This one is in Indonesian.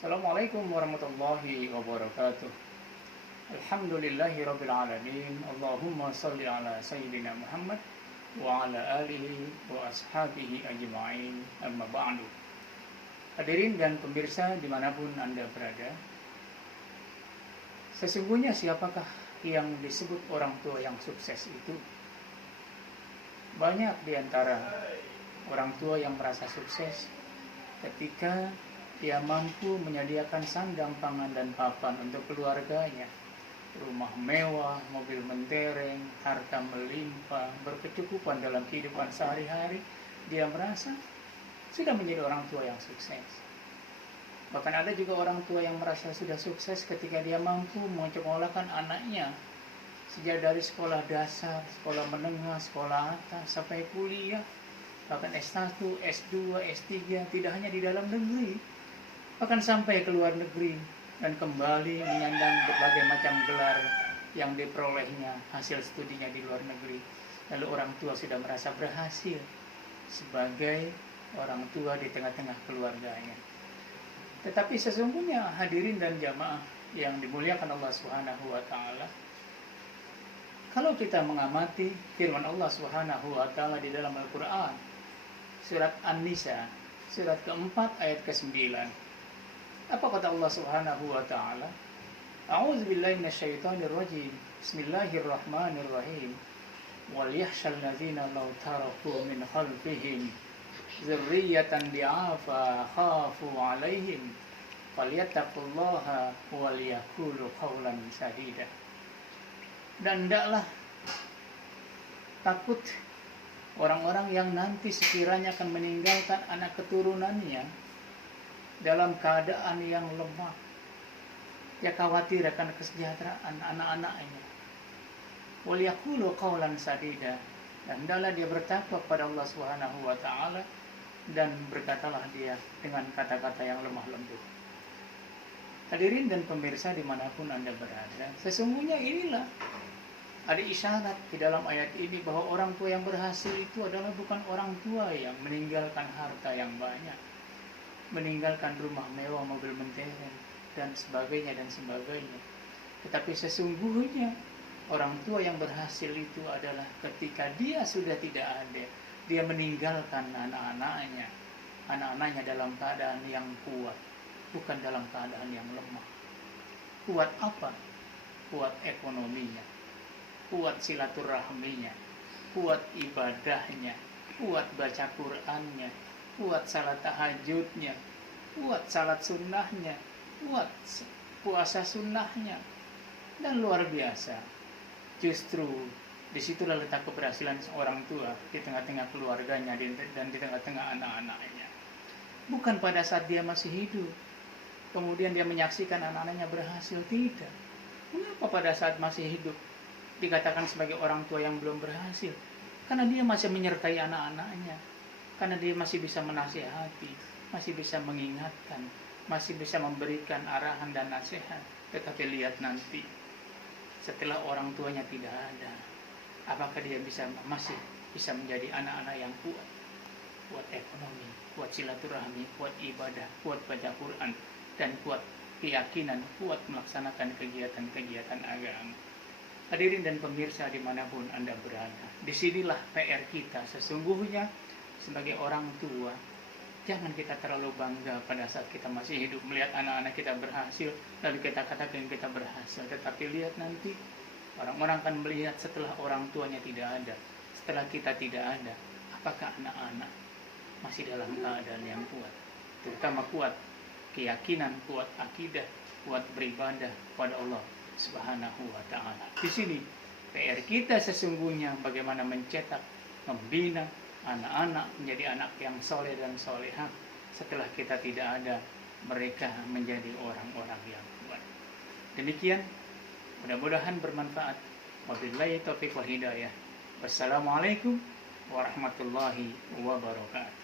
Assalamualaikum warahmatullahi wabarakatuh. Alhamdulillahi rabbil alamin. Allahumma salli ala sayyidina Muhammad wa ala alihi wa ashabihi ajma'in. Amma ba'du. Hadirin dan pemirsa dimanapun Anda berada, sesungguhnya siapakah yang disebut orang tua yang sukses itu? Banyak di antara orang tua yang merasa sukses ketika dia mampu menyediakan sandang, pangan, dan papan untuk keluarganya, rumah mewah, mobil mentereng, harta melimpah, berkecukupan dalam kehidupan sehari-hari. Dia merasa sudah menjadi orang tua yang sukses. Bahkan ada juga orang tua yang merasa sudah sukses ketika dia mampu menyekolahkan anaknya sejak dari sekolah dasar, sekolah menengah, sekolah atas, sampai kuliah, bahkan S1, S2, S3, tidak hanya di dalam negeri, bahkan sampai ke luar negeri dan kembali menyandang berbagai macam gelar yang diperolehnya hasil studinya di luar negeri. Lalu orang tua sudah merasa berhasil sebagai orang tua di tengah-tengah keluarganya. Tetapi sesungguhnya hadirin dan jamaah yang dimuliakan Allah Subhanahu wa taala, kalau kita mengamati firman Allah Subhanahu wa taala di dalam Al-Qur'an, surat An-Nisa, surat keempat ayat ke-9. Apa kata Allah Subhanahu wa taala? A'udzu billahi minasyaitonir rajim. Bismillahirrahmanirrahim. Wal yakhshal ladzina law taraku min khalfihim dzurriyyatan di'afa khafu 'alaihim falyattaqullaha wal yaqulu qawlan sadida. Dan hendaklah takut orang-orang yang nanti sekiranya akan meninggalkan anak keturunannya dalam keadaan yang lemah. Dia khawatir akan kesejahteraan anak-anaknya. Wal yaqulu qawlan sadida. Dan hendaklah dia bertakwa kepada Allah Subhanahu wa taala dan berkatalah dia dengan kata-kata yang lemah lembut. Hadirin dan pemirsa dimanapun Anda berada, sesungguhnya inilah ada isyarat di dalam ayat ini bahwa orang tua yang berhasil itu adalah bukan orang tua yang meninggalkan harta yang banyak, meninggalkan rumah mewah, mobil mentereng, dan sebagainya. Tetapi sesungguhnya orang tua yang berhasil itu adalah ketika dia sudah tidak ada, dia meninggalkan anak-anaknya dalam keadaan yang kuat, bukan dalam keadaan yang lemah. Kuat apa? Kuat ekonominya, kuat silaturahminya, kuat ibadahnya, kuat baca Qur'annya, kuat salat tahajudnya, kuat salat sunnahnya, kuat puasa sunnahnya, dan luar biasa. Justru disitulah letak keberhasilan seorang tua di tengah-tengah keluarganya dan di tengah-tengah anak-anaknya. Bukan pada saat dia masih hidup, kemudian dia menyaksikan anak-anaknya berhasil, tidak. Kenapa pada saat masih hidup dikatakan sebagai orang tua yang belum berhasil? Karena dia masih menyertai anak-anaknya, karena dia masih bisa menasihati, masih bisa mengingatkan, masih bisa memberikan arahan dan nasihat. Tetapi lihat nanti, setelah orang tuanya tidak ada, apakah dia masih bisa menjadi anak-anak yang kuat? Kuat ekonomi, kuat silaturahmi, kuat ibadah, kuat baca Quran, dan kuat keyakinan, kuat melaksanakan kegiatan-kegiatan agama. Hadirin dan pemirsa dimanapun Anda berada, disinilah PR kita sesungguhnya sebagai orang tua. Jangan kita terlalu bangga pada saat kita masih hidup melihat anak-anak kita berhasil, lalu kita katakan kita berhasil. Tetapi lihat nanti, orang-orang akan melihat setelah orang tuanya tidak ada, setelah kita tidak ada, apakah anak-anak masih dalam keadaan yang kuat, terutama kuat keyakinan, kuat akidah, kuat beribadah kepada Allah Subhanahu wa ta'ala. Di sini PR kita sesungguhnya bagaimana mencetak, membina anak-anak menjadi anak yang soleh dan solehah. Setelah kita tidak ada, mereka menjadi orang-orang yang kuat. Demikian, mudah-mudahan bermanfaat. Wabillahi taufiq wal hidayah. Wassalamualaikum warahmatullahi wabarakatuh.